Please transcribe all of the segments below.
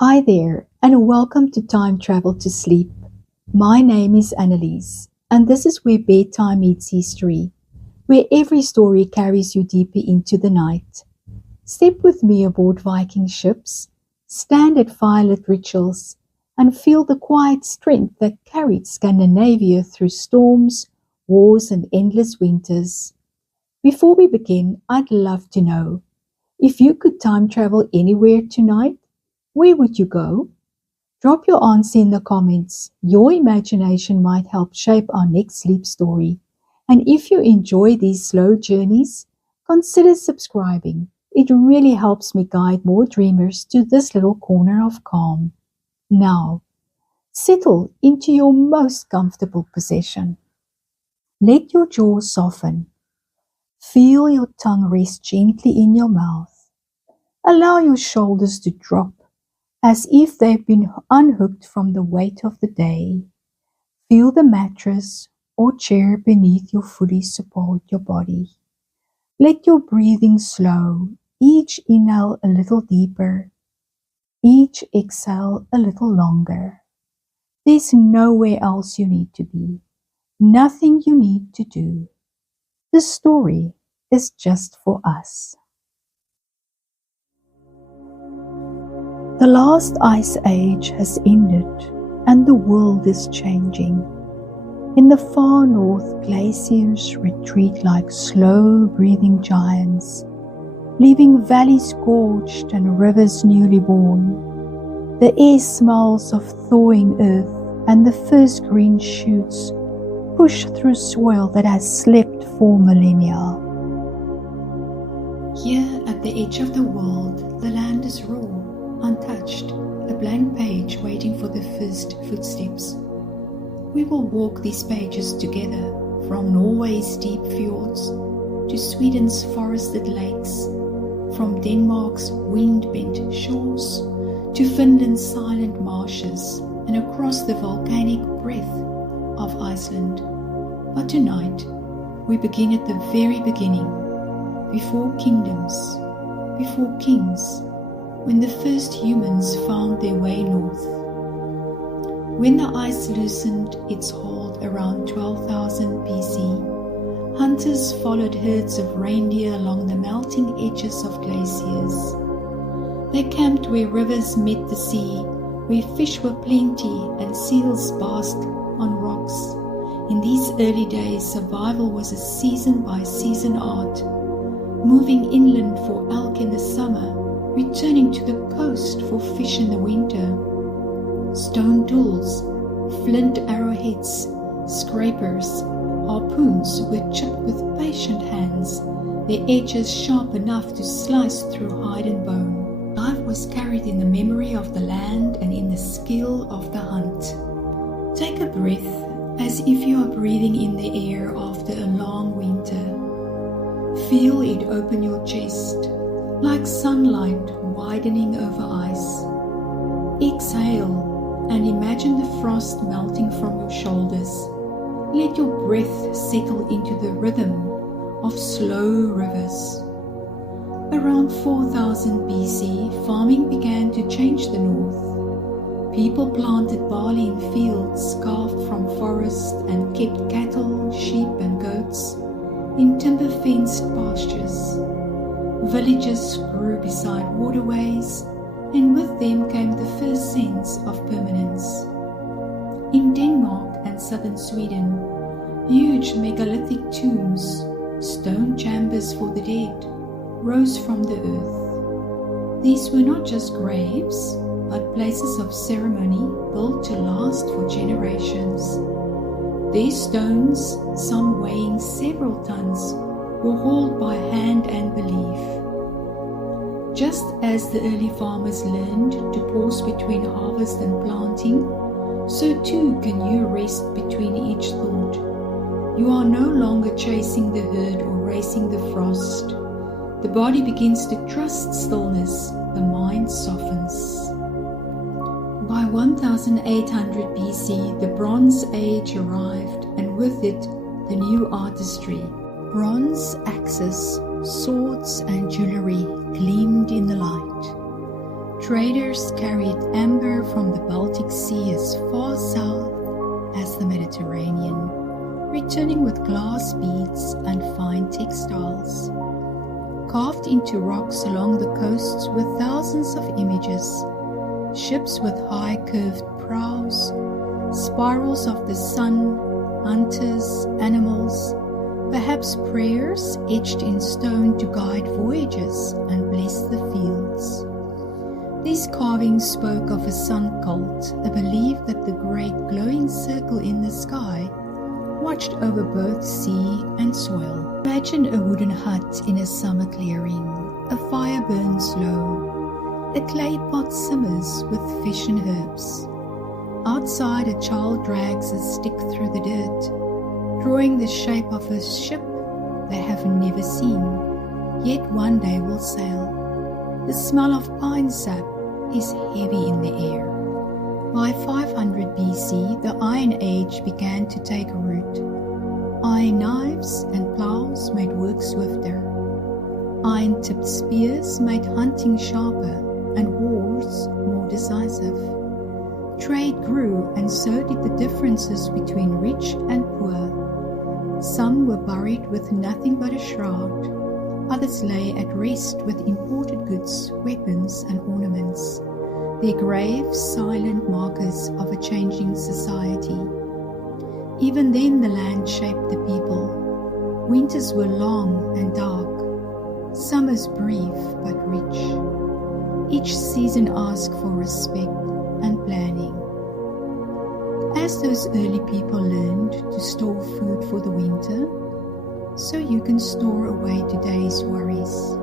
Hi there, and welcome to Time Travel to Sleep. My name is Annalise, and this is where bedtime meets history, where every story carries you deeper into the night. Step with me aboard Viking ships, stand at firelit rituals, and feel the quiet strength that carried Scandinavia through storms, wars, and endless winters. Before we begin, I'd love to know if you could time travel anywhere tonight, where would you go? Drop your answer in the comments. Your imagination might help shape our next sleep story. And if you enjoy these slow journeys, consider subscribing. It really helps me guide more dreamers to this little corner of calm. Now, settle into your most comfortable position. Let your jaw soften. Feel your tongue rest gently in your mouth. Allow your shoulders to drop as if they've been unhooked from the weight of the day. Feel the mattress or chair beneath you fully support your body. Let your breathing slow, each inhale a little deeper, each exhale a little longer. There's nowhere else you need to be, nothing you need to do. The story is just for us. The last ice age has ended and the world is changing. In the far north, glaciers retreat like slow breathing giants, leaving valleys scorched and rivers newly born. The air smells of thawing earth and the first green shoots push through soil that has slept for millennia. Here at the edge of the world, the land is raw, untouched, a blank page waiting for the first footsteps. We will walk these pages together, from Norway's deep fjords to Sweden's forested lakes, from Denmark's wind-bent shores to Finland's silent marshes, and across the volcanic breath of Iceland. But tonight, we begin at the very beginning, before kingdoms, before kings, when the first humans found their way north. When the ice loosened its hold around 12,000 BC, hunters followed herds of reindeer along the melting edges of glaciers. They camped where rivers met the sea, where fish were plenty and seals basked on rocks. In these early days, survival was a season-by-season art, moving inland for elk in the summer, returning to the coast for fish in the winter. Stone tools, flint arrowheads, scrapers, harpoons were chipped with patient hands, their edges sharp enough to slice through hide and bone. Life was carried in the memory of the land and in the skill of the hunt. Take a breath as if you are breathing in the air after a long winter. Feel it open your chest, like sunlight widening over ice. Exhale and imagine the frost melting from your shoulders. Let your breath settle into the rhythm of slow rivers. Around 4000 BC, farming began to change the north. People planted barley in fields carved from forest and kept cattle, sheep and goats in timber-fenced pastures. Villages grew beside waterways, and with them came the first sense of permanence. In Denmark and southern Sweden, huge megalithic tombs, stone chambers for the dead, rose from the earth. These were not just graves, but places of ceremony built to last for generations. These stones, some weighing several tons, were hauled by hand and belief. Just as the early farmers learned to pause between harvest and planting, so too can you rest between each thought. You are no longer chasing the herd or racing the frost. The body begins to trust stillness, the mind softens. By 1800 BC, the Bronze Age arrived, and with it, the new artistry. Bronze axes, swords and jewelry gleamed in the light. Traders carried amber from the Baltic Sea as far south as the Mediterranean, returning with glass beads and fine textiles. Carved into rocks along the coasts were thousands of images, ships with high curved prows, spirals of the sun, hunters, animals, perhaps prayers etched in stone to guide voyages and bless the fields. These carvings spoke of a sun cult, a belief that the great glowing circle in the sky watched over both sea and soil. Imagine a wooden hut in a summer clearing. A fire burns low. A clay pot simmers with fish and herbs. Outside, a child drags a stick through the dirt, drawing the shape of a ship they have never seen, yet one day will sail. The smell of pine sap is heavy in the air. By 500 BC, the Iron Age began to take root. Iron knives and plows made work swifter. Iron-tipped spears made hunting sharper and wars more decisive. Trade grew, and so did the differences between rich and poor. Some were buried with nothing but a shroud. Others lay at rest with imported goods, weapons, and ornaments, their graves silent markers of a changing society. Even then the land shaped the people. Winters were long and dark, summers brief but rich. Each season asked for respect and planning. As those early people learned to store food for the winter, so you can store away today's worries.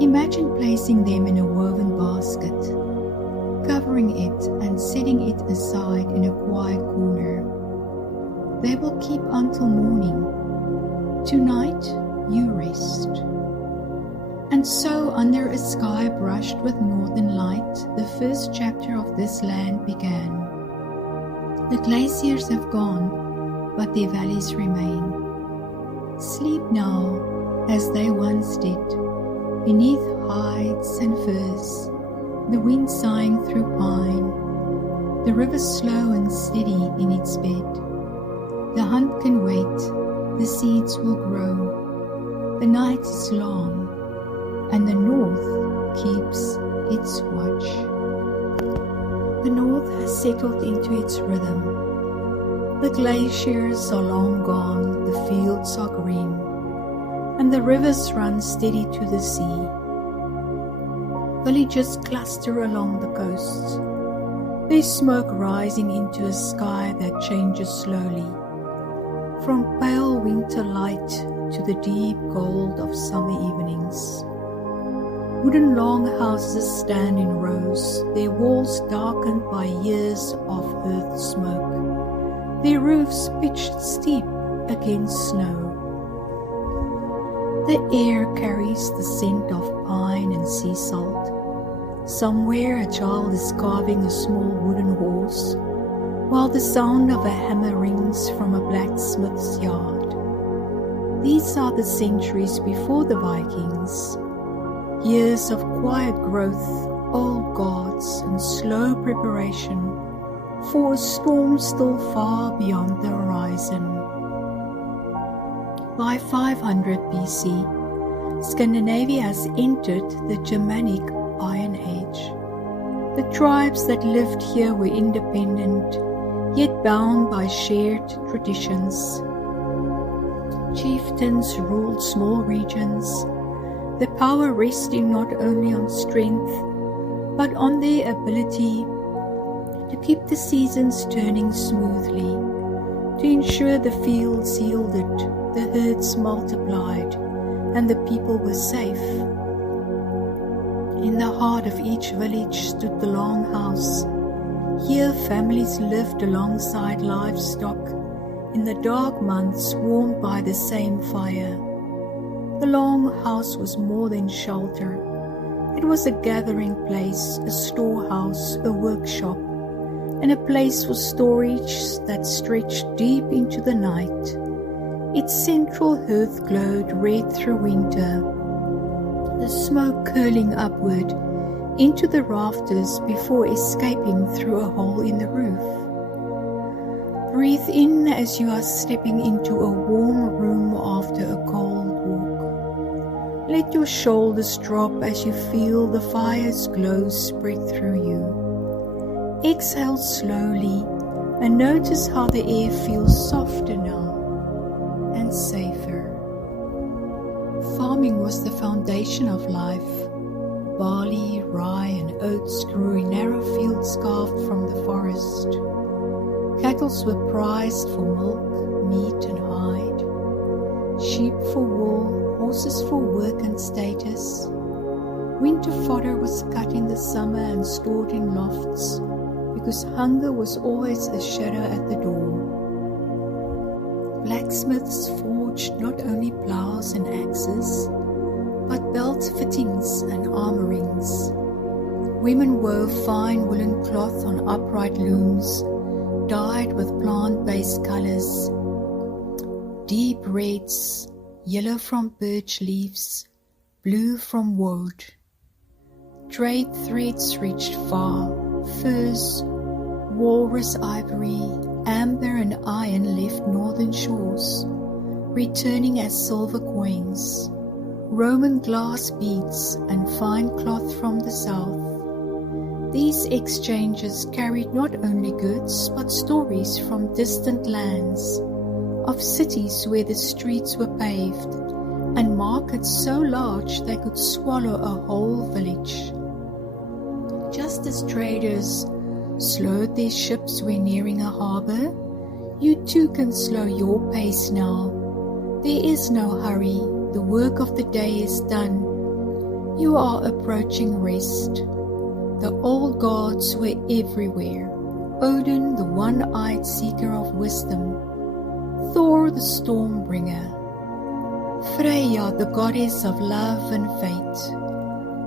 Imagine placing them in a woven basket, covering it and setting it aside in a quiet corner. They will keep until morning. Tonight, you rest. And so, under a sky brushed with northern light, the first chapter of this land began. The glaciers have gone, but their valleys remain. Sleep now, as they once did, beneath hides and furs, the wind sighing through pine, the river slow and steady in its bed. The hunt can wait, the seeds will grow, the night is long, and the north keeps its watch. The north has settled into its rhythm. The glaciers are long gone, the fields are green, and the rivers run steady to the sea. Villages cluster along the coasts, their smoke rising into a sky that changes slowly, from pale winter light to the deep gold of summer evenings. Wooden longhouses stand in rows, their walls darkened by years of earth smoke, their roofs pitched steep against snow. The air carries the scent of pine and sea salt. Somewhere a child is carving a small wooden horse, while the sound of a hammer rings from a blacksmith's yard. These are the centuries before the Vikings. Years of quiet growth, old gods, and slow preparation for a storm still far beyond the horizon. By 500 BC, Scandinavia has entered the Germanic Iron Age. The tribes that lived here were independent, yet bound by shared traditions. Chieftains ruled small regions, the power resting not only on strength, but on their ability to keep the seasons turning smoothly, to ensure the fields yielded, the herds multiplied, and the people were safe. In the heart of each village stood the longhouse. Here families lived alongside livestock, in the dark months warmed by the same fire. The longhouse was more than shelter. It was a gathering place, a storehouse, a workshop, and a place for storage that stretched deep into the night. Its central hearth glowed red through winter, the smoke curling upward into the rafters before escaping through a hole in the roof. Breathe in as you are stepping into a warm room after a cold walk. Let your shoulders drop as you feel the fire's glow spread through you. Exhale slowly and notice how the air feels softer now and safer. Farming was the foundation of life. Barley, rye, and oats grew in narrow fields carved from the forest. Cattle were prized for milk, meat, and hide. Sheep for wool, horses for work and status. Winter fodder was cut in the summer and stored in lofts, because hunger was always a shadow at the door. Blacksmiths forged not only plows and axes, but belt fittings and armor rings. Women wove fine woolen cloth on upright looms, dyed with plant-based colors, deep reds, yellow from birch leaves, blue from woad. Trade threads reached far, furs, walrus ivory, amber and iron left northern shores, returning as silver coins, Roman glass beads and fine cloth from the south. These exchanges carried not only goods but stories from distant lands, of cities where the streets were paved, and markets so large they could swallow a whole village. Just as traders slowed their ships when nearing a harbor, you too can slow your pace now. There is no hurry, the work of the day is done. You are approaching rest. The old gods were everywhere. Odin, the one-eyed seeker of wisdom. Thor, the storm bringer. Freya, the goddess of love and fate.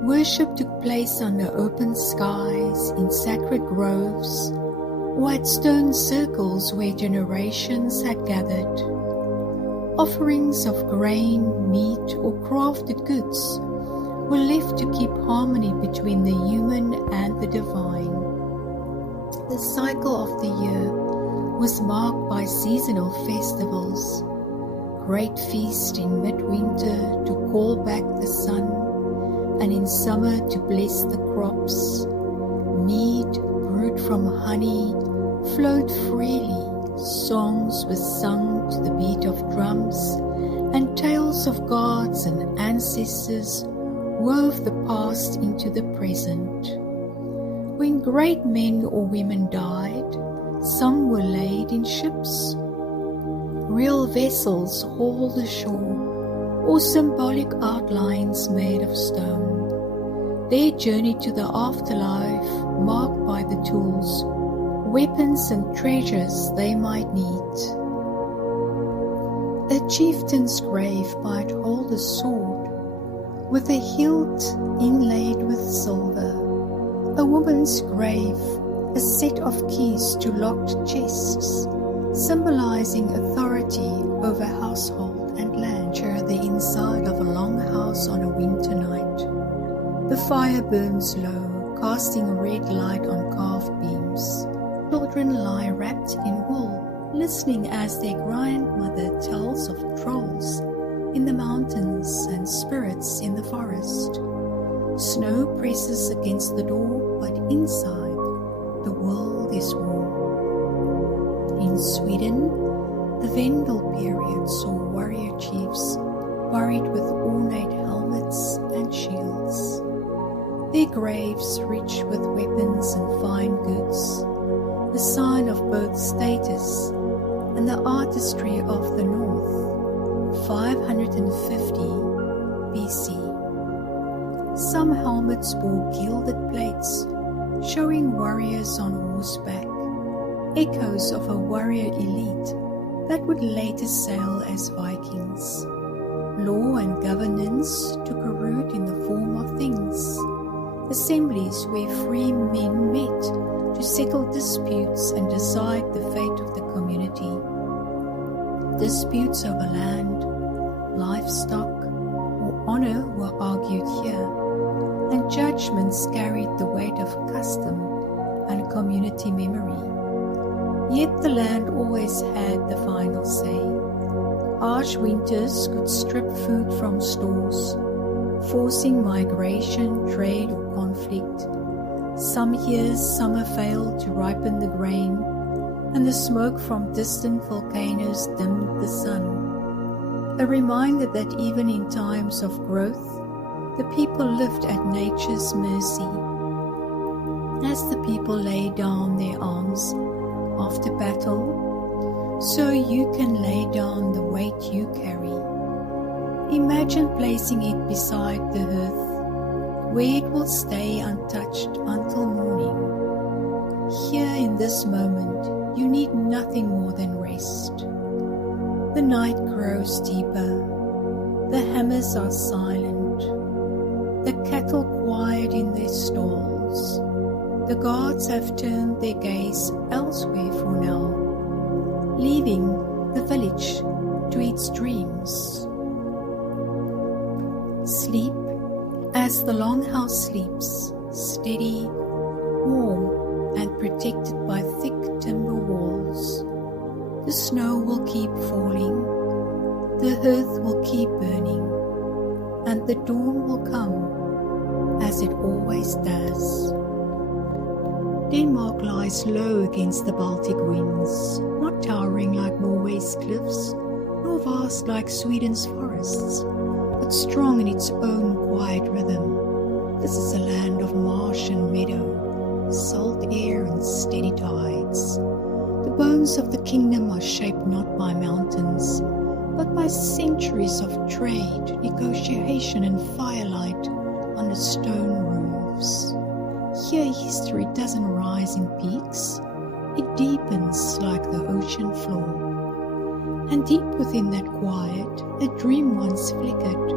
Worship took place under open skies, in sacred groves, or at stone circles where generations had gathered. Offerings of grain, meat, or crafted goods were left to keep harmony between the human and the divine. The cycle of the year was marked by seasonal festivals, great feast in midwinter to call back the sun, and in summer to bless the crops. Mead brewed from honey flowed freely, songs were sung to the beat of drums, and tales of gods and ancestors wove the past into the present. When great men or women died, some were laid in ships, real vessels hauled ashore, or symbolic outlines made of stone. Their journey to the afterlife marked by the tools, weapons and treasures they might need. A chieftain's grave might hold a sword with a hilt inlaid with silver. A woman's grave, a set of keys to locked chests, symbolizing authority over household and land. Picture the inside of a longhouse on a winter night. The fire burns low, casting a red light on carved beams. Children lie wrapped in wool, listening as their grandmother tells of trolls in the mountains and spirits in the forest. Snow presses against the door, but inside, the world is warm. In Sweden, the Vendel period saw warrior chiefs buried with ornate helmets and shields, their graves rich with weapons and fine goods, the sign of both status and the artistry of the North. 550 BC. Some helmets bore gilded plates, showing warriors on horseback, echoes of a warrior elite that would later sail as Vikings. Law and governance took a root in the form of things, assemblies where free men met to settle disputes and decide the fate of the community. Disputes over land, livestock, or honor were argued here. and judgments carried the weight of custom and community memory. Yet the land always had the final say. Harsh winters could strip food from stores, forcing migration, trade, or conflict. Some years summer failed to ripen the grain, and the smoke from distant volcanoes dimmed the sun. A reminder that even in times of growth, the people lived at nature's mercy. As the people lay down their arms after battle, so you can lay down the weight you carry. Imagine placing it beside the hearth, where it will stay untouched until morning. Here in this moment, you need nothing more than rest. The night grows deeper, the hammers are silent, the cattle quiet in their stalls. The gods have turned their gaze elsewhere for now, leaving the village to its dreams. Sleep, as the longhouse sleeps, steady, warm, and protected by thick timber walls. The snow will keep falling, the hearth will keep burning, and the dawn will come, as it always does. Denmark lies low against the Baltic winds, not towering like Norway's cliffs, nor vast like Sweden's forests, but strong in its own quiet rhythm. This is a land of marsh and meadow, salt air and steady tides. The bones of the kingdom are shaped not by mountains, but by centuries of trade, negotiation and firelight under stone roofs. Here history doesn't rise in peaks, it deepens like the ocean floor. And deep within that quiet, a dream once flickered.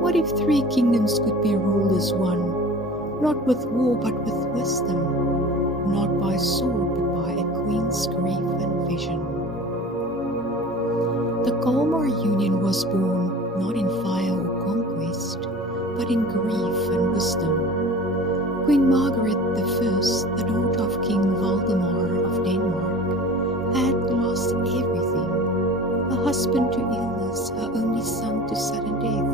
What if 3 kingdoms could be ruled as one, not with war but with wisdom, not by sword but by a queen's grief and vision? The Kalmar Union was born not in fire or conquest, but in grief and wisdom. Queen Margaret I, the daughter of King Valdemar of Denmark, had lost everything, a husband to illness, her only son to sudden death,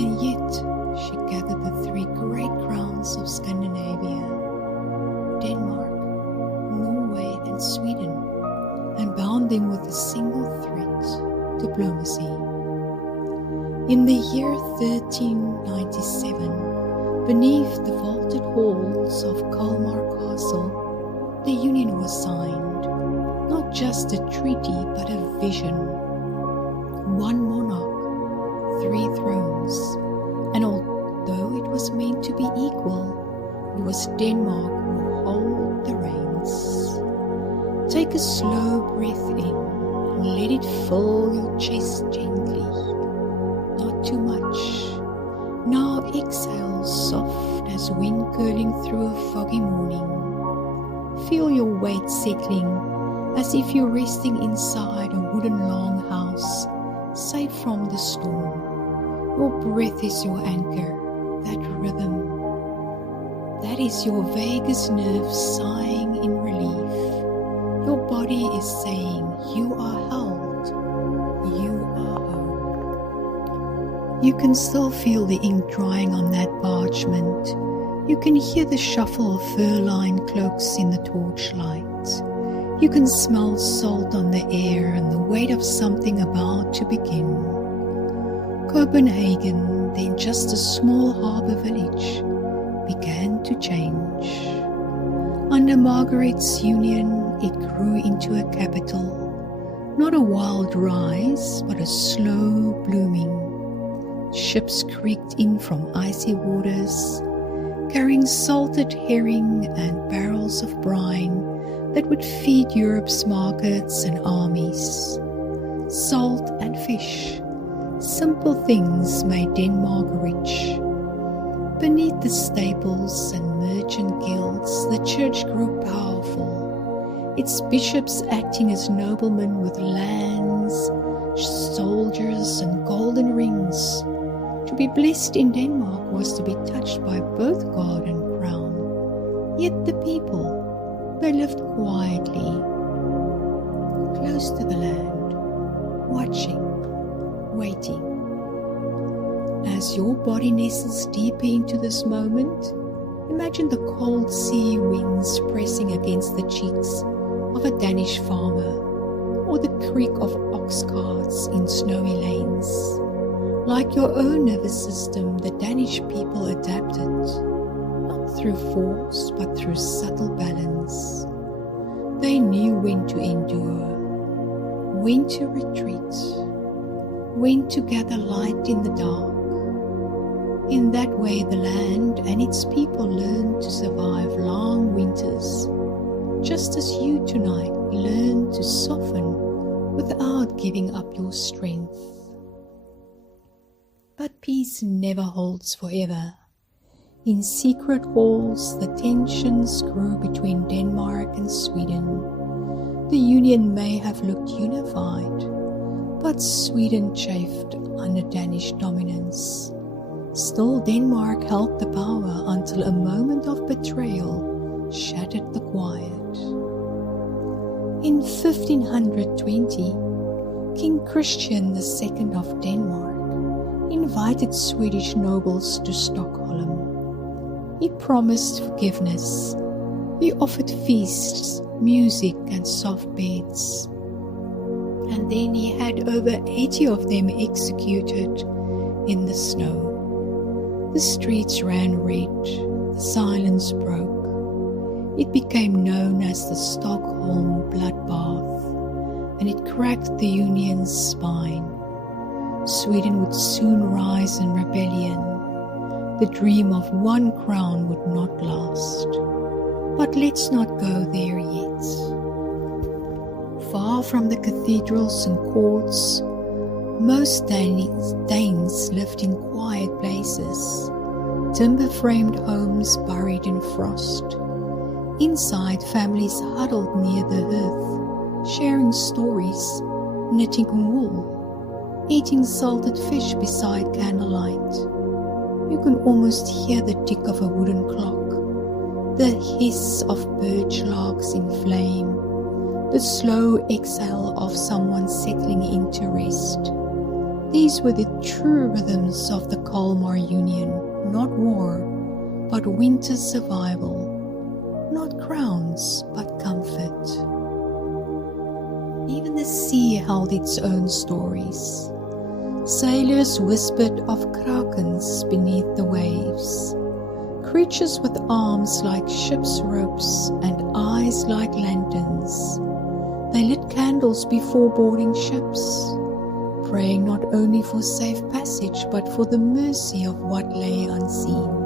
and yet she gathered the 3 great crowns of Scandinavia, Denmark, Norway and Sweden, and bound them with a single thread, diplomacy. In the year 1397, beneath the vaulted halls of Kalmar Castle, the union was signed, not just a treaty but a vision. 1 monarch, 3 thrones, and although it was meant to be equal, it was Denmark who held the reins. Take a slow breath in and let it fill your chest gently, not too much. Now exhale soft as wind curling through a foggy morning. Feel your weight settling as if you're resting inside a wooden longhouse, safe from the storm. Your breath is your anchor, that rhythm. That is your vagus nerve sighing in relief. Your body is saying, you are held, you are home. You can still feel the ink drying on that parchment. You can hear the shuffle of fur-lined cloaks in the torchlight. You can smell salt on the air and the weight of something about to begin. Copenhagen, then just a small harbour village, began to change. Under Margaret's union, it grew into a capital. Not a wild rise, but a slow blooming. Ships creaked in from icy waters, carrying salted herring and barrels of brine that would feed Europe's markets and armies. Salt and fish, simple things made Denmark rich. Beneath the stables and merchant guilds, the church grew powerful, its bishops acting as noblemen with lands, soldiers and golden rings, To be blessed in Denmark was to be touched by both God and crown. Yet the people, they lived quietly, close to the land, watching, waiting. As your body nestles deeper into this moment, imagine the cold sea winds pressing against the cheeks of a Danish farmer, or the creak of ox carts in snowy lanes. Like your own nervous system, the Danish people adapted, not through force, but through subtle balance. They knew when to endure, when to retreat, when to gather light in the dark. In that way, the land and its people learned to survive long winters, just as you tonight learn to soften without giving up your strength. But peace never holds forever. In secret halls, the tensions grew between Denmark and Sweden. The union may have looked unified, but Sweden chafed under Danish dominance. Still, Denmark held the power until a moment of betrayal shattered the quiet. In 1520, King Christian II of Denmark invited Swedish nobles to Stockholm. He promised forgiveness. He offered feasts, music, and soft beds. And then he had over 80 of them executed in the snow. The streets ran red, the silence broke. It became known as the Stockholm bloodbath, and it cracked the Union's spine. Sweden would soon rise in rebellion. The dream of one crown would not last. But let's not go there yet. Far from the cathedrals and courts, most Danes lived in quiet places, timber-framed homes buried in frost. Inside, families huddled near the hearth, sharing stories, knitting wool, eating salted fish beside candlelight. You can almost hear the tick of a wooden clock, the hiss of birch logs in flame, the slow exhale of someone settling into rest. These were the true rhythms of the Kalmar Union, not war, but winter survival, not crowns, but comfort. Even the sea held its own stories. Sailors whispered of krakens beneath the waves, creatures with arms like ship's ropes and eyes like lanterns. They lit candles before boarding ships, praying not only for safe passage but for the mercy of what lay unseen.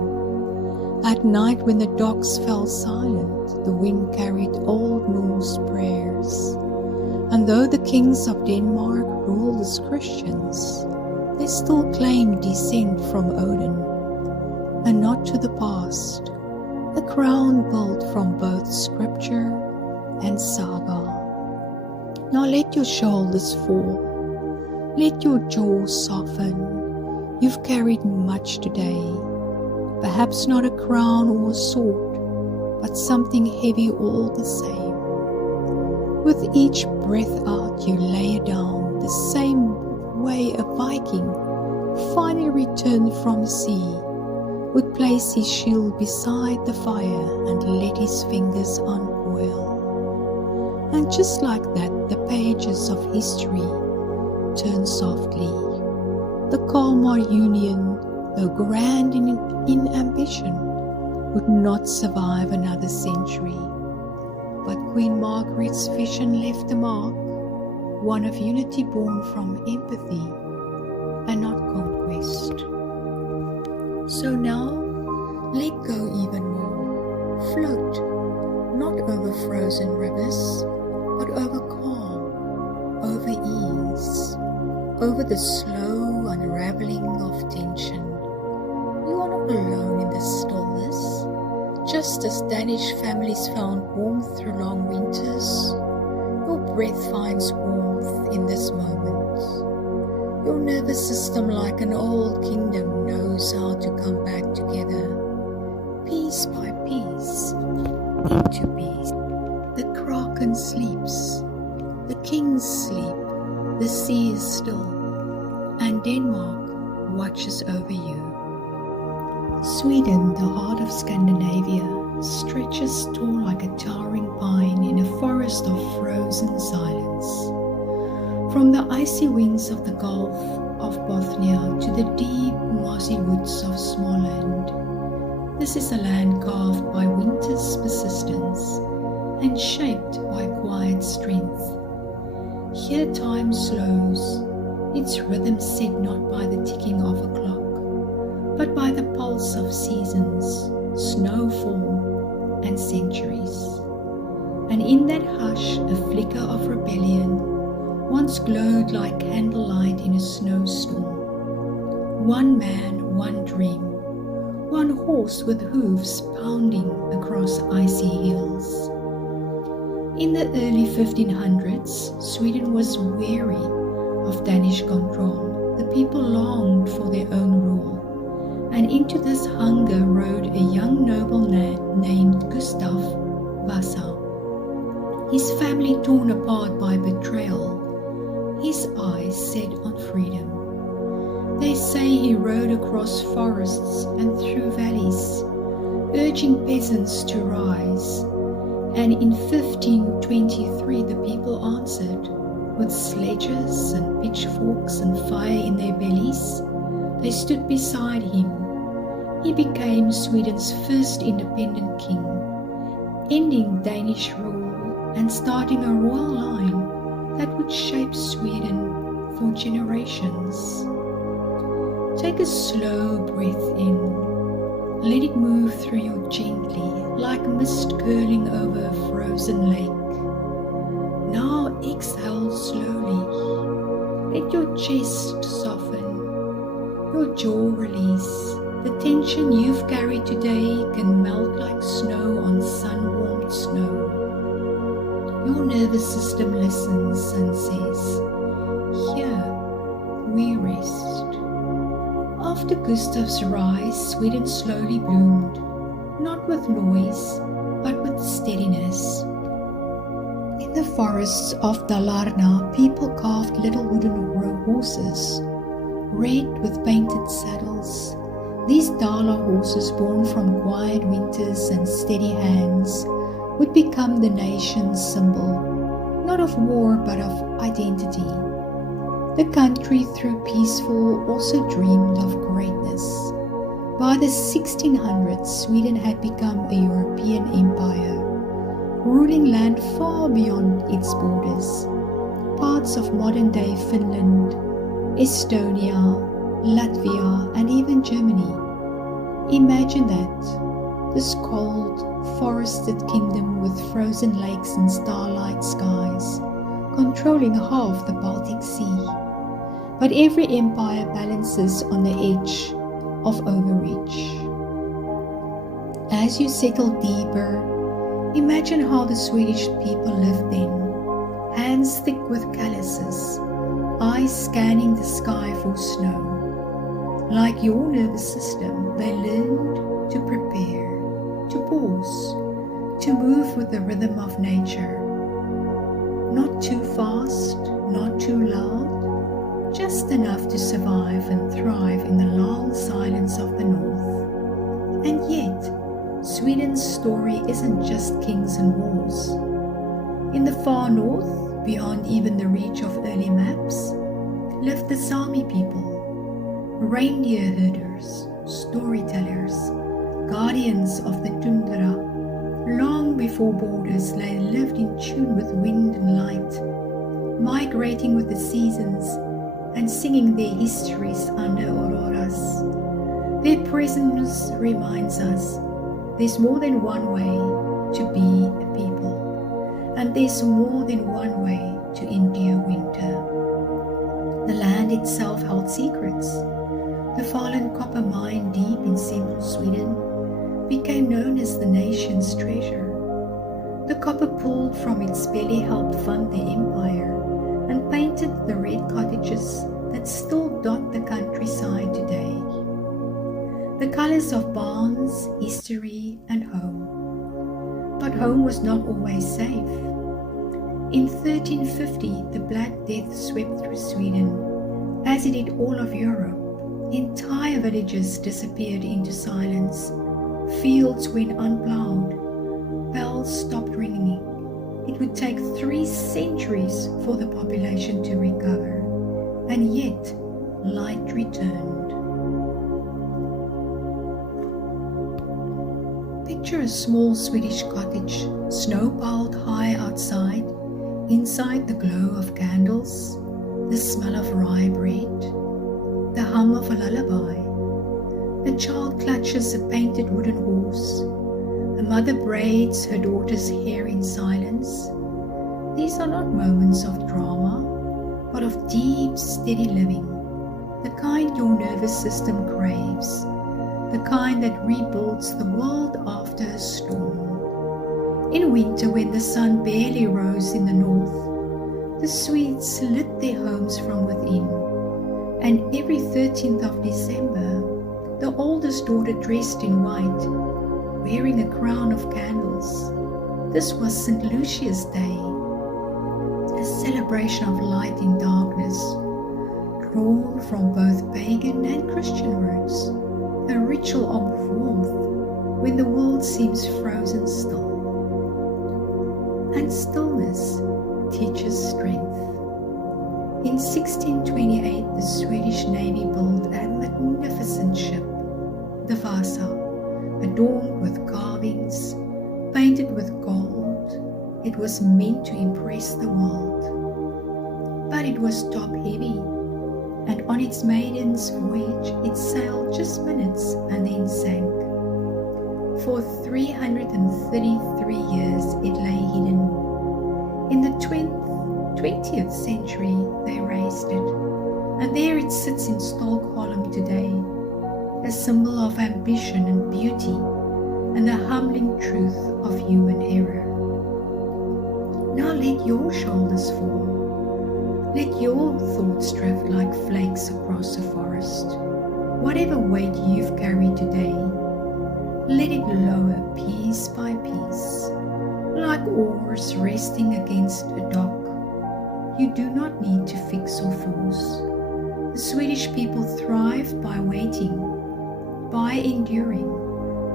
At night, when the docks fell silent, the wind carried old Norse prayers. And though the kings of Denmark ruled as Christians, they still claimed descent from Odin, and not to the past, a crown built from both scripture and saga. Now let your shoulders fall, let your jaw soften. You've carried much today, perhaps not a crown or a sword, but something heavy all the same. With each breath out, you lay it down, the same way a Viking, finally returned from sea, would place his shield beside the fire and let his fingers unoil. And just like that, the pages of history turn softly. The Kalmar Union, though grand in ambition, would not survive another century. But Queen Margaret's vision left a mark, one of unity born from empathy and not conquest. So now, let go even more. Float, not over frozen rivers, but over calm, over ease, over the slow unraveling of tension. You are not alone in this stillness. Just as Danish families found warmth through long winters, your breath finds warmth in this moment. Your nervous system, like an old kingdom, knows how to come back together, piece by piece, into peace. The kraken sleeps, the kings sleep, the sea is still, and Denmark watches over you. Sweden, the heart of Scandinavia, stretches tall like a towering pine in a forest of frozen silence. From the icy winds of the Gulf of Bothnia to the deep mossy woods of Småland, this is a land carved by winter's persistence and shaped by quiet strength. Here time slows, its rhythm set not by the ticking of a clock, but by the pulse of seasons, snowfall, and centuries. And in that hush, a flicker of rebellion once glowed like candlelight in a snowstorm. One man, one dream, one horse with hooves pounding across icy hills. In the early 1500s, Sweden was weary of Danish control. The people longed for their own rule, and into this hunger rode a young nobleman named Gustav Vasa. His family torn apart by betrayal, his eyes set on freedom. They say he rode across forests and through valleys, urging peasants to rise. And in 1523 the people answered, with sledges and pitchforks and fire in their bellies. They stood beside him. He became Sweden's first independent king, ending Danish rule and starting a royal line that would shape Sweden for generations. Take a slow breath in. Let it move through you gently, like mist curling over a frozen lake. Now exhale slowly. Let your chest soften, your jaw release. The tension you've carried today can melt like snow on sun-warmed snow. Your nervous system listens and says, "Here we rest." After Gustav's rise, Sweden slowly bloomed, not with noise, but with steadiness. In the forests of Dalarna, people carved little wooden horses, red with painted saddles. These Dala horses, born from quiet winters and steady hands, would become the nation's symbol, not of war but of identity. The country, through peaceful, also dreamed of greatness. By the 1600s, Sweden had become a European empire, ruling land far beyond its borders. Parts of modern-day Finland, Estonia, Latvia, and even Germany. Imagine that, this cold, forested kingdom with frozen lakes and starlight skies, controlling half the Baltic Sea. But every empire balances on the edge of overreach. As you settle deeper, imagine how the Swedish people lived then, hands thick with calluses, eyes scanning the sky for snow. Like your nervous system, they learned to prepare, to pause, to move with the rhythm of nature. Not too fast, not too loud, just enough to survive and thrive in the long silence of the north. And yet, Sweden's story isn't just kings and wars. In the far north, beyond even the reach of early maps, lived the Sami people, reindeer herders, storytellers, guardians of the tundra. Long before borders, they lived in tune with wind and light, migrating with the seasons and singing their histories under auroras. Their presence reminds us there's more than one way to be a people, and there's more than one way to endure winter. The land itself held secrets. The fallen copper mine deep in central Sweden became known as the nation's treasure. The copper pulled from its belly helped fund the empire, and painted the red cottages that still dot the countryside today. The colours of barns, history and home. But home was not always safe. In 1350, the Black Death swept through Sweden, as it did all of Europe. Entire villages disappeared into silence. Fields went unplowed. Bells stopped ringing. It would take 3 centuries for the population to recover, and yet light returned. Picture a small Swedish cottage, snow-piled high outside, inside the glow of candles, the smell of rye bread, the hum of a lullaby. A child clutches a painted wooden horse. A mother braids her daughter's hair in silence. These are not moments of drama, but of deep, steady living, the kind your nervous system craves, the kind that rebuilds the world after a storm. In winter, when the sun barely rose in the north, the Swedes lit their homes from within, and every 13th of December, the oldest daughter dressed in white, wearing a crown of candles. This was St. Lucia's Day, a celebration of light in darkness, drawn from both pagan and Christian roots, a ritual of warmth when the world seems frozen still. And stillness teaches strength. In 1628, the Swedish Navy built a magnificent ship, the Vasa, adorned with carvings, painted with gold. It was meant to impress the world. But it was top-heavy, and on its maiden's voyage, it sailed just minutes and then sank. For 333 years, it lay hidden. In the 20th century, they raised it, and there it sits in Stockholm today, a symbol of ambition and beauty, and the humbling truth of human error. Now let your shoulders fall. Let your thoughts drift like flakes across a forest. Whatever weight you've carried today, let it lower piece by piece, like oars resting against a dock. You do not need to fix or force. The Swedish people thrive by waiting, by enduring,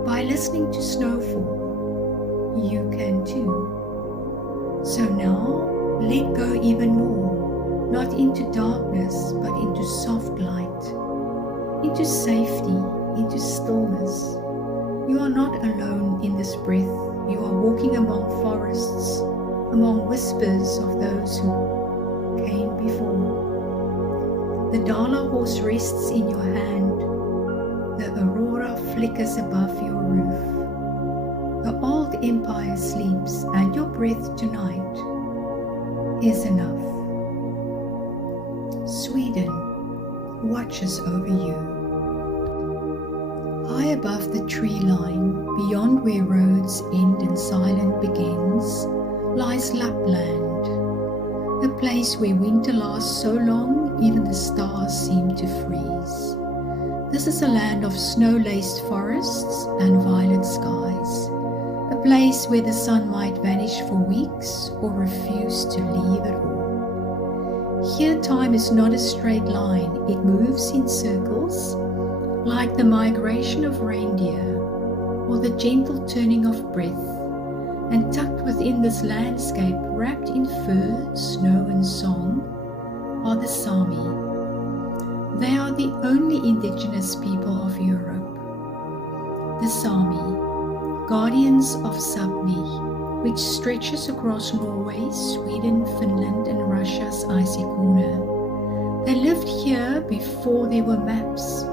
by listening to snowfall. You can too. So now, let go even more, not into darkness, but into soft light, into safety, into stillness. You are not alone in this breath. You are walking among forests, among whispers of those who came before. The Dala horse rests in your hand. The aurora flickers above your roof. The old empire sleeps, and your breath tonight is enough. Sweden watches over you. High above the tree line, beyond where roads end and silence begins, lies Lapland, a place where winter lasts so long even the stars seem to freeze. This is a land of snow-laced forests and violet skies, a place where the sun might vanish for weeks or refuse to leave at all. Here time is not a straight line, it moves in circles, like the migration of reindeer or the gentle turning of breath, and tucked within this landscape, wrapped in fur, snow and song, are the Sami. They are the only indigenous people of Europe. The Sami, guardians of Sapmi, which stretches across Norway, Sweden, Finland and Russia's icy corner. They lived here before there were maps,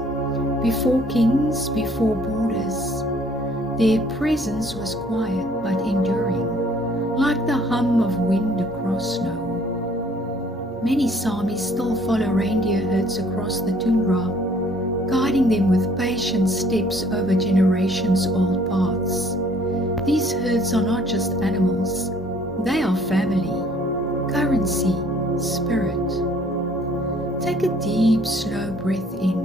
before kings, before borders. Their presence was quiet but enduring, like the hum of wind across snow. Many Samis still follow reindeer herds across the tundra, guiding them with patient steps over generations-old paths. These herds are not just animals, they are family, currency, spirit. Take a deep, slow breath in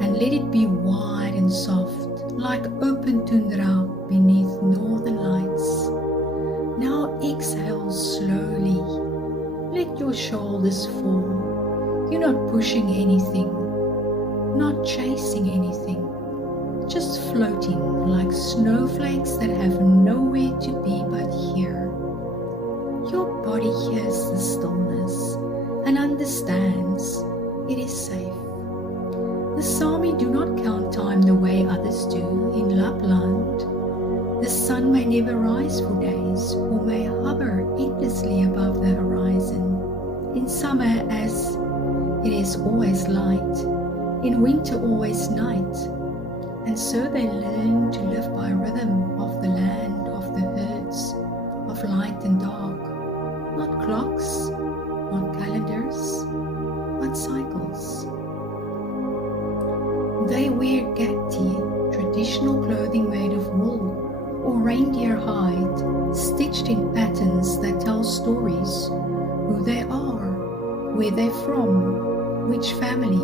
and let it be wide and soft, like open tundra beneath northern lights. Now exhale slowly. Let your shoulders fall. You're not pushing anything, not chasing anything, just floating like snowflakes that have nowhere to be but here. Your body hears the stillness and understands it is safe. The Sami do not count time the way others do in Lapland. The sun may never rise for days or may hover endlessly above the horizon. In summer, as it is always light, in winter always night. And so they learn to live by rhythm of the land, of the herds, of light and dark. Not clocks, not calendars, but cycles. They wear gatti, traditional clothing made of wool or reindeer hide, stitched in patterns that tell stories, who they are, where they're from, which family,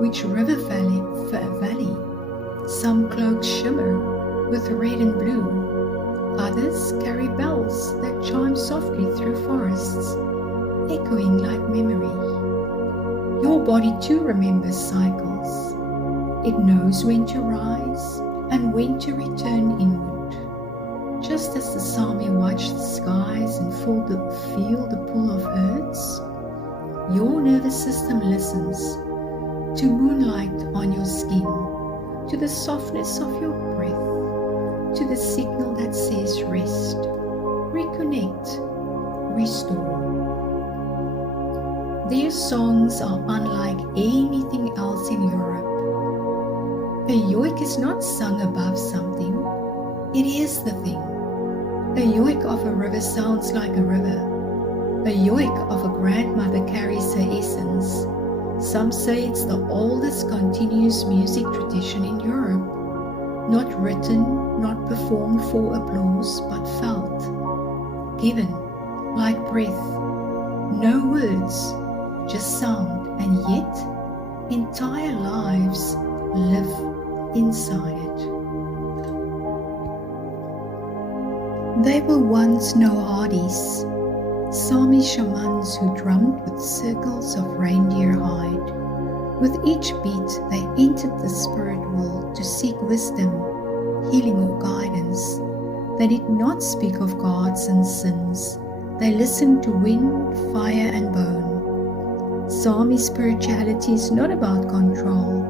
which river valley. Some cloaks shimmer with red and blue. Others carry bells that chime softly through forests, echoing like memory. Your body too remembers cycles. It knows when to rise and when to return inward. Just as the Sami watch the skies and feel the pull of herds, your nervous system listens to moonlight on your skin, to the softness of your breath, to the signal that says rest, reconnect, restore. Their songs are unlike anything else in Europe. A yoik is not sung above something, it is the thing. A yoik of a river sounds like a river. A yoik of a grandmother carries her essence. Some say it's the oldest continuous music tradition in Europe. Not written, not performed for applause, but felt, given, like breath. No words, just sound, and yet entire lives live inside it. They were once no Hardys, Sami shamans who drummed with circles of reindeer hide. With each beat they entered the spirit world to seek wisdom, healing or guidance. They did not speak of gods and sins. They listened to wind, fire and bone. Sami spirituality is not about control.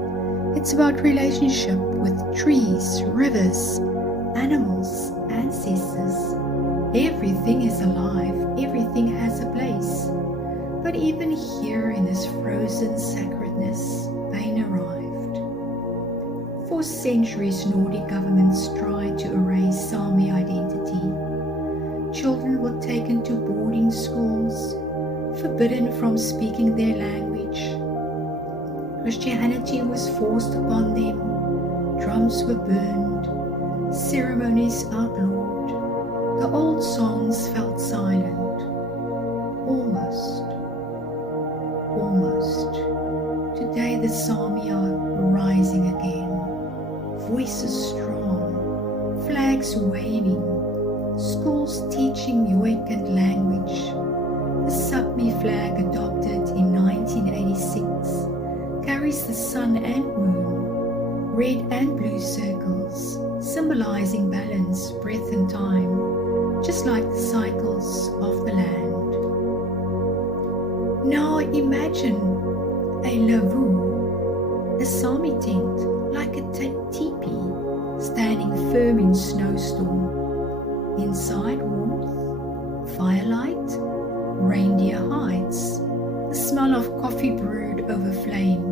It's about relationship with trees, rivers, animals, ancestors. Everything is alive, everything has a place. But even here in this frozen sacredness, pain arrived. For centuries, Nordic governments tried to erase Sami identity. Children were taken to boarding schools, forbidden from speaking their language. Christianity was forced upon them, drums were burned, ceremonies outlawed. The old songs felt silent. Almost. Today the Sami are rising again. Voices strong, flags waving, schools teaching yoik and language. The Sápmi flag adopted in 1986 carries the sun and moon, red and blue circles, symbolizing balance, breath and time, just like the cycles of the land. Now imagine a lavu, a Sami tent, like a teepee, standing firm in snowstorm. Inside warmth, firelight, reindeer hides, the smell of coffee brewed over flame,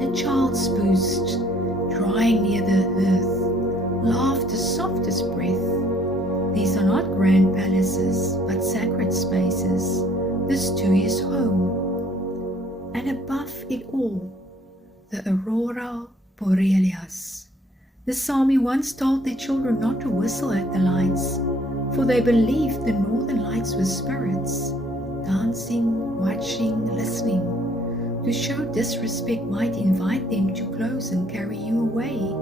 a child's boost drying near the hearth, laughter soft as breath. These are not grand palaces, but sacred spaces. This too is home. And above it all, the aurora borealis. The Sami once told their children not to whistle at the lights, for they believed the northern lights were spirits. dancing, watching, listening. To show disrespect might invite them to close and carry you away.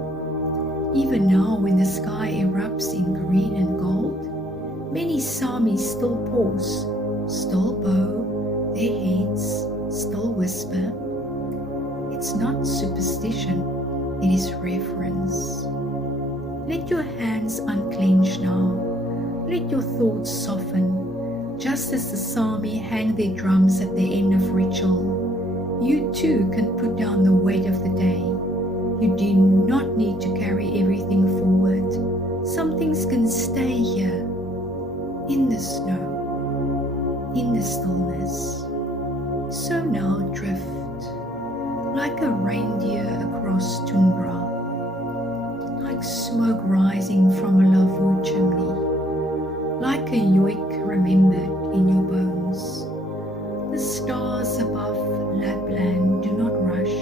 Even now, when the sky erupts in green and gold, many Samis still pause, still bow their heads, still whisper. It's not superstition, it is reverence. Let your hands unclench now. Let your thoughts soften. Just as the Sami hang their drums at the end of ritual, you too can put down the weight of the day. You do not need to carry everything forward. Some things can stay here, in the snow, in the stillness. So now drift, like a reindeer across tundra, like smoke rising from a lavvu chimney, like a yoik remembered in your bones. The stars above Lapland do not rush,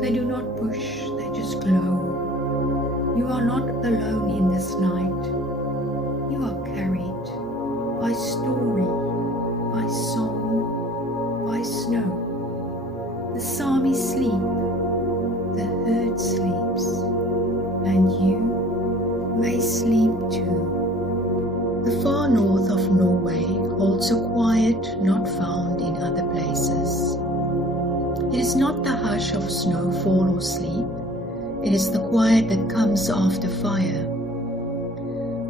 they do not push, they just glow. You are not alone in this night. You are carried by story, by song, by snow. The Sami sleep, the herd sleeps, and you may sleep too. The far north of Norway holds a quiet not found in other places. It is not the hush of snowfall or sleep, it is the quiet that comes after fire.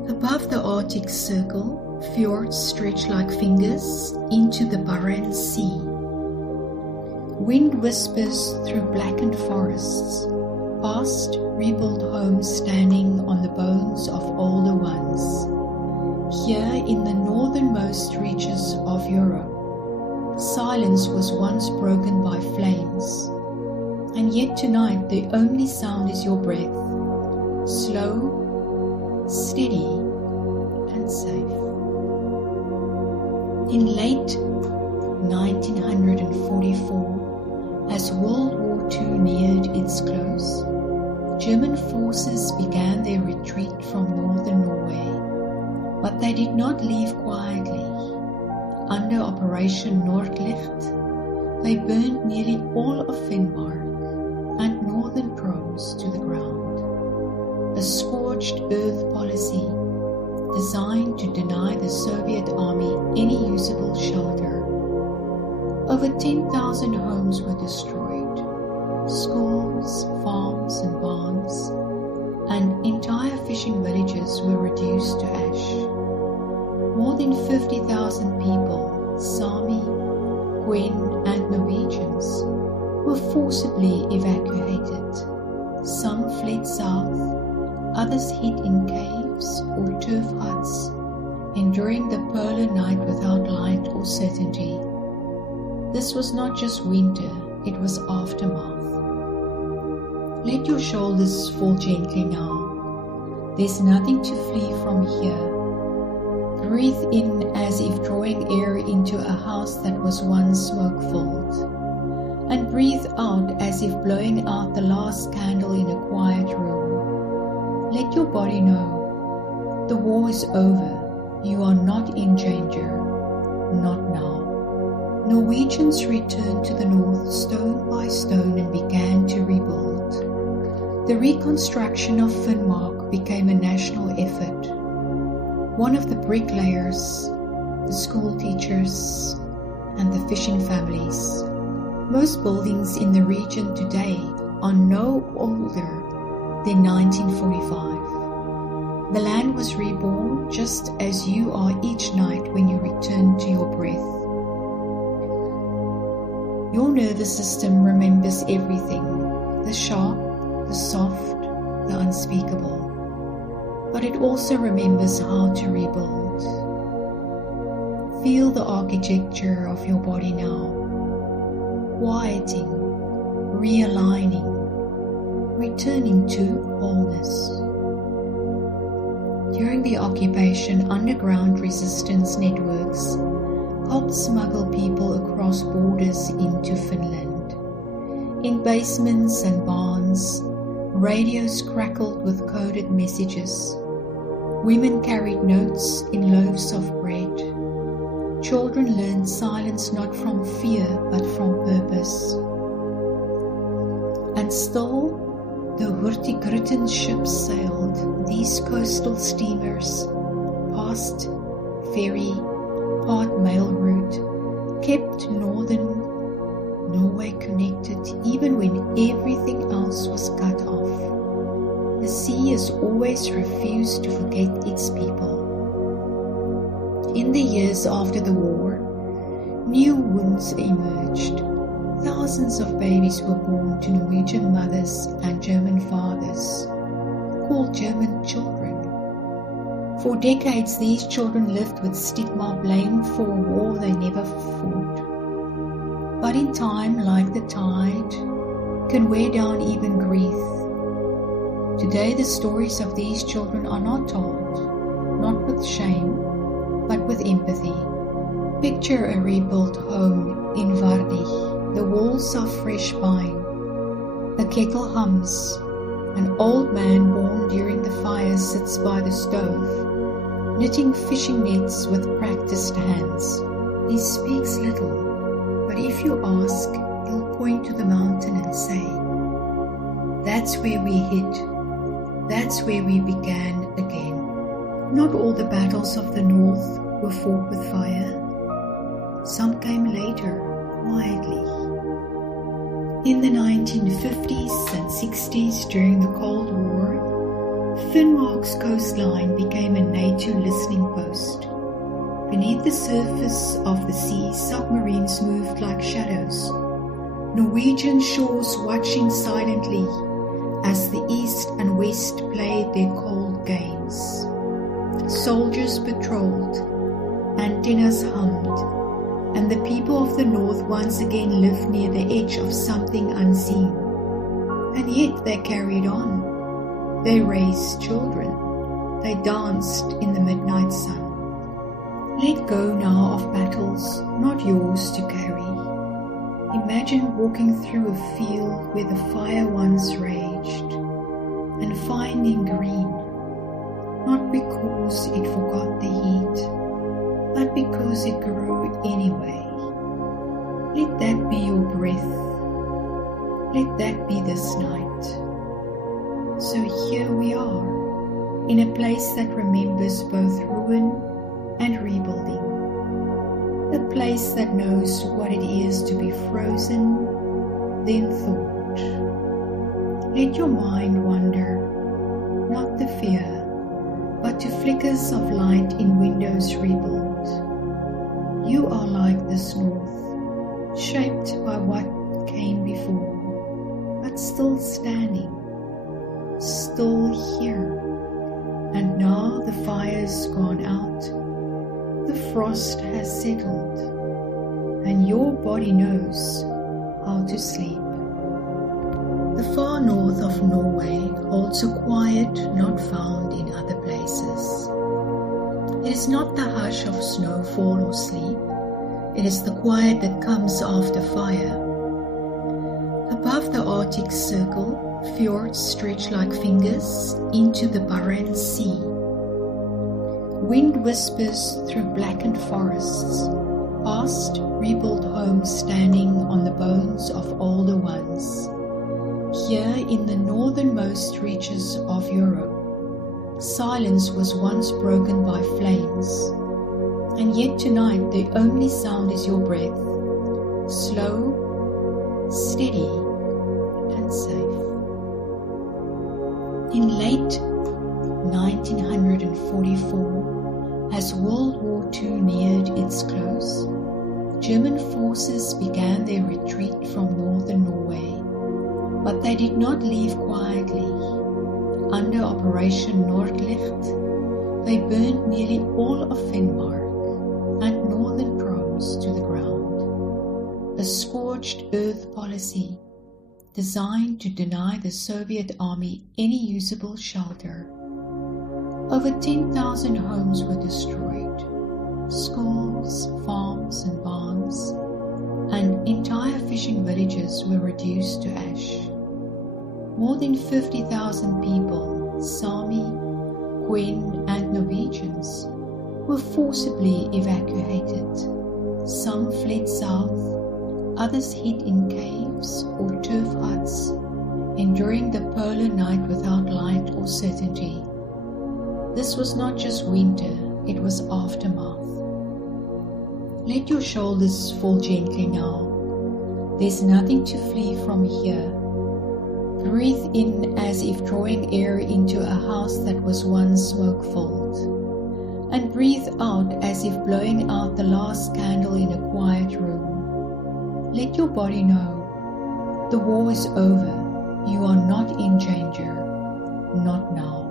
Above the Arctic Circle, fjords stretch like fingers into the Barents Sea. Wind whispers through blackened forests, past rebuilt homes standing on the bones of older ones. Here in the northernmost reaches of Europe, silence was once broken by flames, and yet tonight the only sound is your breath, slow, steady, and safe. In late 1944, as World War II neared its close, German forces began their retreat from northern Norway, but they did not leave quietly. Under Operation Nordlicht, they burned nearly all of Finnmark and northern Troms to the ground. A scorched earth policy designed to deny the Soviet army any usable shelter. Over 10,000 homes were destroyed, schools, farms and barns, and entire fishing villages were reduced to ash. More than 50,000 people, Sami, Gwen and Norwegians, were forcibly evacuated. Some fled south, others hid in caves or turf huts, enduring the polar night without light or certainty. This was not just winter, it was aftermath. Let your shoulders fall gently now. There's nothing to flee from here. Breathe in as if drawing air into a house that was once smoke-filled, and breathe out as if blowing out the last candle in a quiet room. Let your body know the war is over. You are not in danger. Not now. Norwegians returned to the north stone by stone and began to rebuild. The reconstruction of Finnmark became a national effort. One of the bricklayers, the school teachers, and the fishing families. Most buildings in the region today are no older than 1945. The land was reborn just as you are each night when you return to your breath. Your nervous system remembers everything, the sharp, the soft, the unspeakable. But it also remembers how to rebuild. Feel the architecture of your body now, quieting, realigning, returning to wholeness. During the occupation, underground resistance networks helped smuggle people across borders into Finland. In basements and barns, radios crackled with coded messages. Women carried notes in loaves of bread. children learned silence not from fear but from purpose. And still, the Hurtigruten ships sailed these coastal steamers, past ferry, part mail route, kept northern Norway connected even when everything else was cut off. The sea has always refused to forget its people. In the years after the war, new wounds emerged. Thousands of babies were born to Norwegian mothers and German fathers, called German children. For decades, these children lived with stigma, blamed for a war they never fought. But in time, like the tide, can wear down even grief. Today, the stories of these children are not told, not with shame, but with empathy. Picture a rebuilt home in Vardig. The walls are fresh pine. A kettle hums. An old man born during the fire sits by the stove, knitting fishing nets with practiced hands. He speaks little, but if you ask, he'll point to the mountain and say, "That's where we hid. That's where we began again." Not all the battles of the North were fought with fire. Some came later, quietly. In the 1950s and 60s, during the Cold War, Finnmark's coastline became a NATO listening post. Beneath the surface of the sea, submarines moved like shadows. Norwegian shores watching silently as the East and West played their cold games. Soldiers patrolled, antennas hummed, and the people of the North once again lived near the edge of something unseen. And yet they carried on. They raised children. They danced in the midnight sun. Let go now of battles, not yours to carry. Imagine walking through a field where the fire once raged, and finding green, not because it forgot the heat, but because it grew anyway. Let that be your breath. Let that be this night. So here we are, in a place that remembers both ruin and rebuilding. A place that knows what it is to be frozen, then thawed. Let your mind wander, not the fear, but to flickers of light in windows rebuilt. You are like this North, shaped by what came before, but still standing, still here. And now the fire's gone out, the frost has settled, and your body knows how to sleep. The far north of Norway holds a quiet not found in other places. It is not the hush of snowfall or sleep. It is the quiet that comes after fire. Above the Arctic Circle, fjords stretch like fingers into the Barents Sea. Wind whispers through blackened forests, past rebuilt homes standing on the bones of older ones. Here in the northernmost reaches of Europe, silence was once broken by flames, and yet tonight the only sound is your breath, slow, steady, and safe. In late 1944, as World War II neared its close, German forces began their retreat from northern Norway. But they did not leave quietly. Under Operation Nordlicht, they burned nearly all of Finnmark and northern Troms to the ground. A scorched earth policy designed to deny the Soviet army any usable shelter. Over 10,000 homes were destroyed, schools, farms and barns, and entire fishing villages were reduced to ash. More than 50,000 people, Sami, Quen and Norwegians, were forcibly evacuated. Some fled south, others hid in caves or turf huts, enduring the polar night without light or certainty. This was not just winter, it was aftermath. Let your shoulders fall gently now. There's nothing to flee from here. Breathe in as if drawing air into a house that was once smoke-filled, and breathe out as if blowing out the last candle in a quiet room. Let your body know the war is over. You are not in danger. Not now.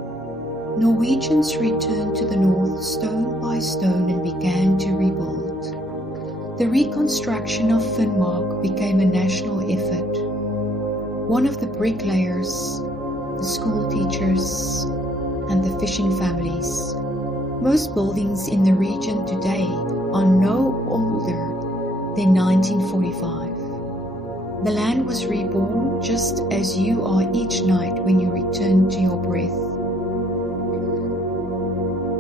Norwegians returned to the north stone by stone and began to rebuild. The reconstruction of Finnmark became a national effort. One of the bricklayers, the school teachers, and the fishing families. Most buildings in the region today are no older than 1945. The land was reborn just as you are each night when you return to your breath.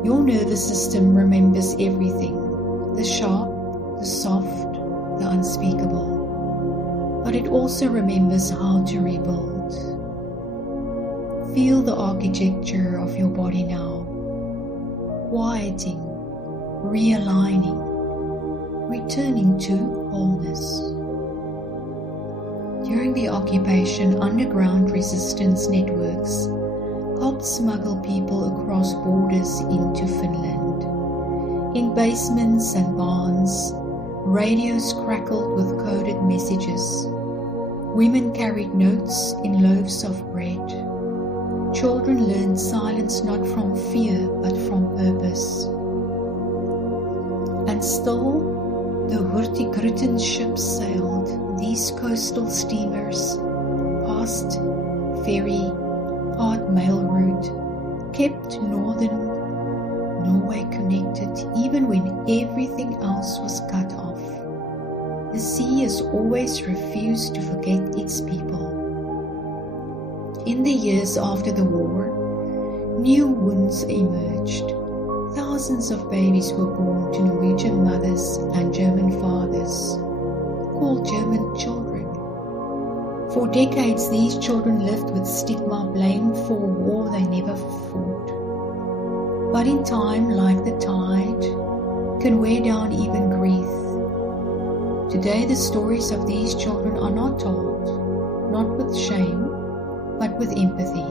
Your nervous system remembers everything, the sharp, the soft, the unspeakable. But it also remembers how to rebuild. Feel the architecture of your body now, quieting, realigning, returning to wholeness. During the occupation, underground resistance networks helped smuggle people across borders into Finland. In basements and barns, radios crackled with coded messages. Women carried notes in loaves of bread. Children learned silence not from fear but from purpose. And still, the Hurtigruten ships sailed, these coastal steamers, past ferry, part mail route, kept northern Norway connected even when everything else was cut off. The sea has always refused to forget its people. In the years after the war, new wounds emerged. Thousands of babies were born to Norwegian mothers and German fathers, called German children. For decades, these children lived with stigma blamed for a war they never fought. But in time, like the tide, can wear down even grief. Today, the stories of these children are not told, not with shame, but with empathy.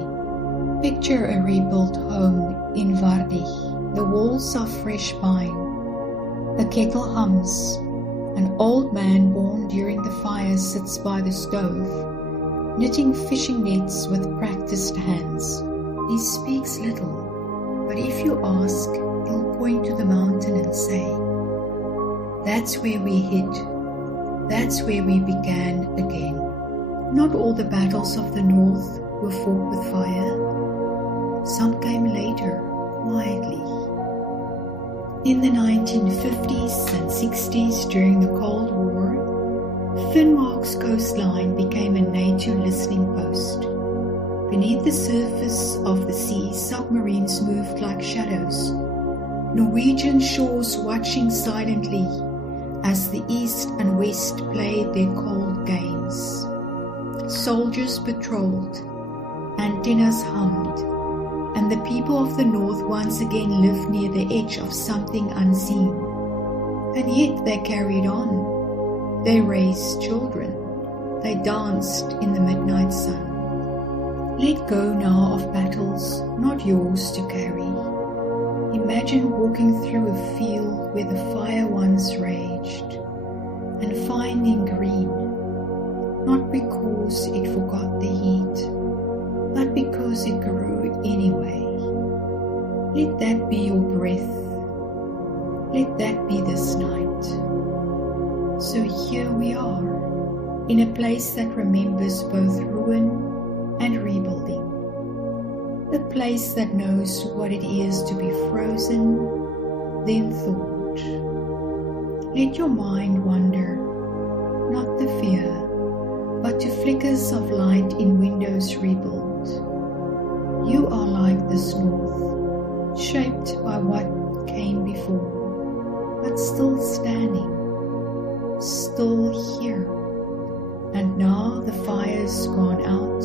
Picture a rebuilt home in Vardich. The walls are fresh pine. A kettle hums. An old man born during the fire sits by the stove, knitting fishing nets with practiced hands. He speaks little, but if you ask, he'll point to the mountain and say, "That's where we hid. That's where we began again." Not all the battles of the North were fought with fire. Some came later, quietly. In the 1950s and 60s, during the Cold War, Finnmark's coastline became a NATO listening post. Beneath the surface of the sea, submarines moved like shadows. Norwegian shores watching silently as the East and West played their cold games. Soldiers patrolled, antennas hummed, and the people of the North once again lived near the edge of something unseen. And yet they carried on. They raised children. They danced in the midnight sun. Let go now of battles not yours to carry. Imagine walking through a field where the fire once raged and finding green, not because it forgot the heat, but because it grew anyway. Let that be your breath. Let that be this night. So here we are, in a place that remembers both ruin and rebuilding. A place that knows what it is to be frozen, then thawed. Let your mind wander, not the fear, but to flickers of light in windows rebuilt. You are like this North, shaped by what came before, but still standing, still here. And now the fire's gone out,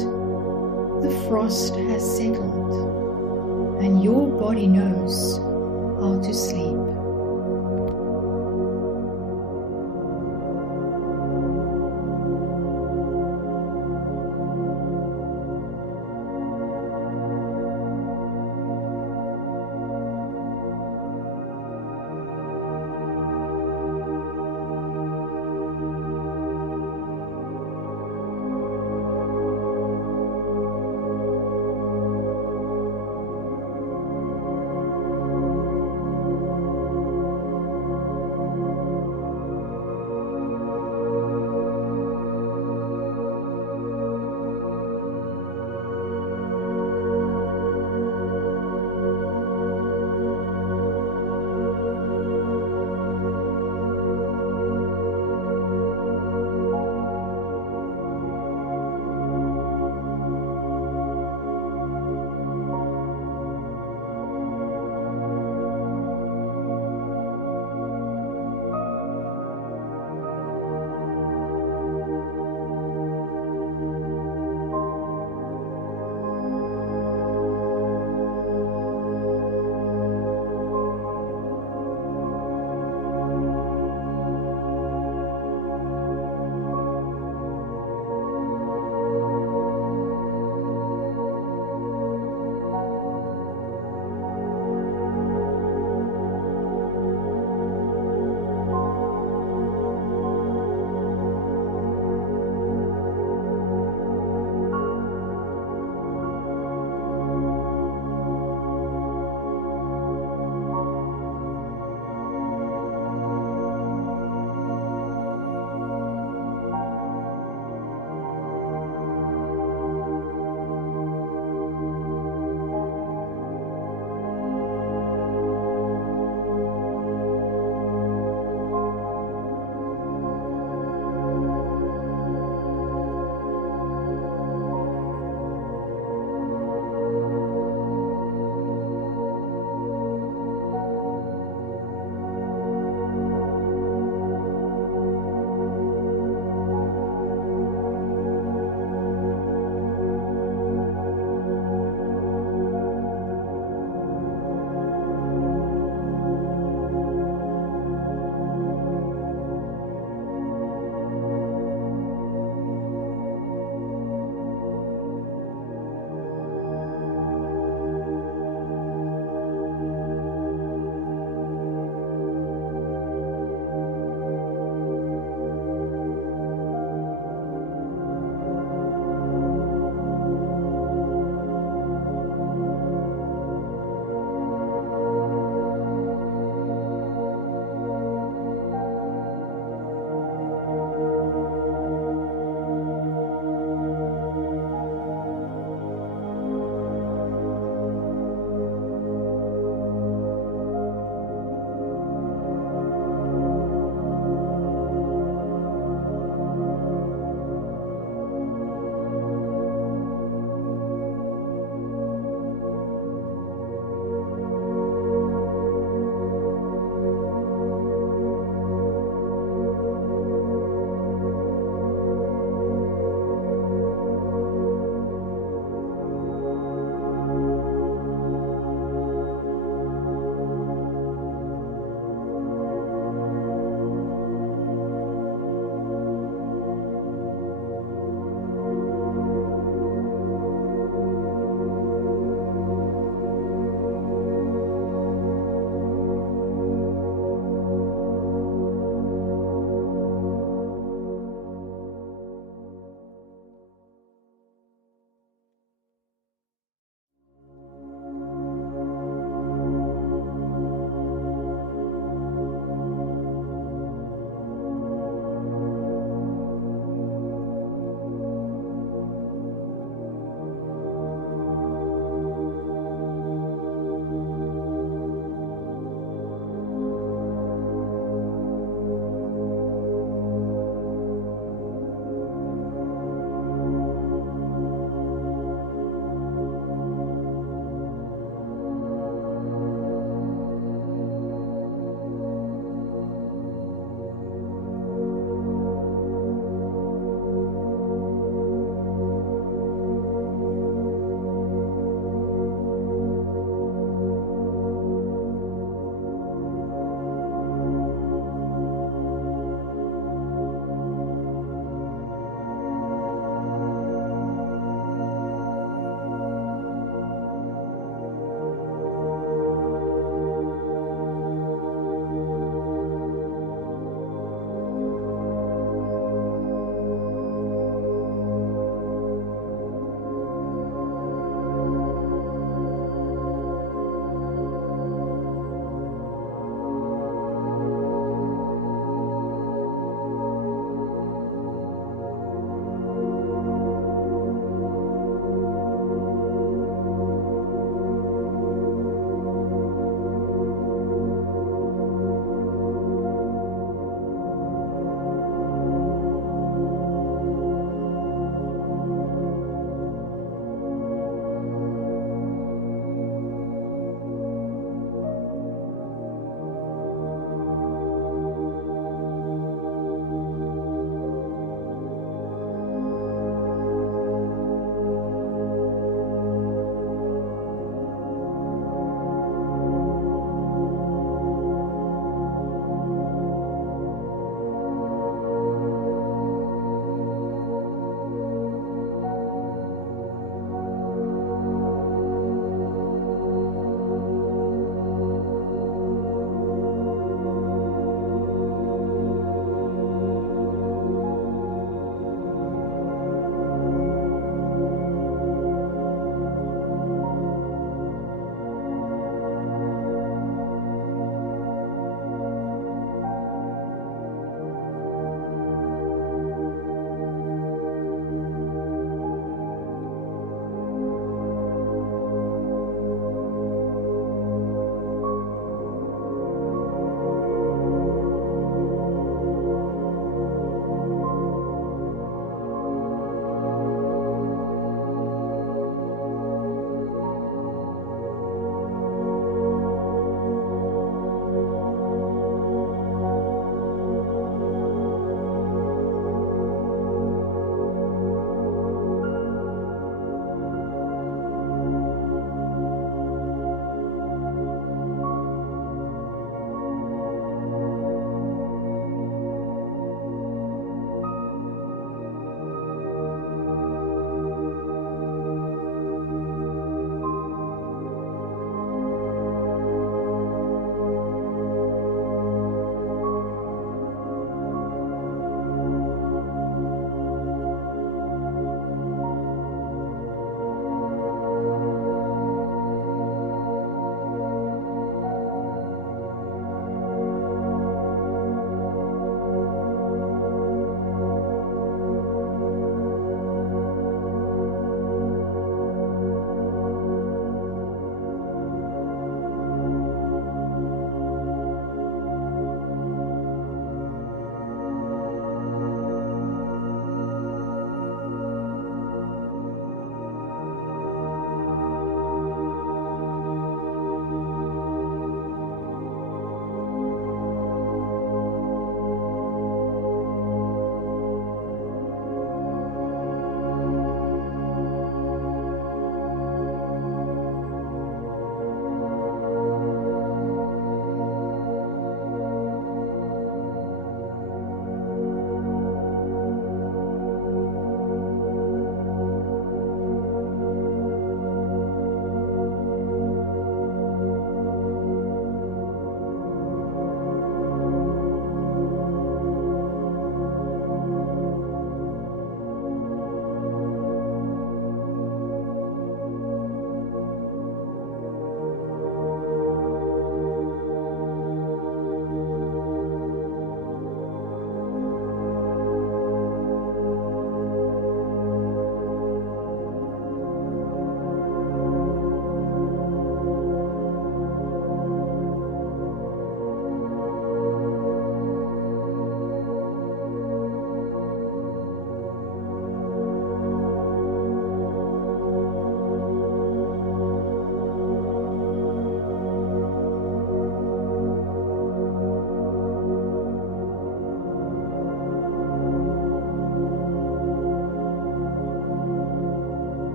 the frost has settled, and your body knows how to sleep.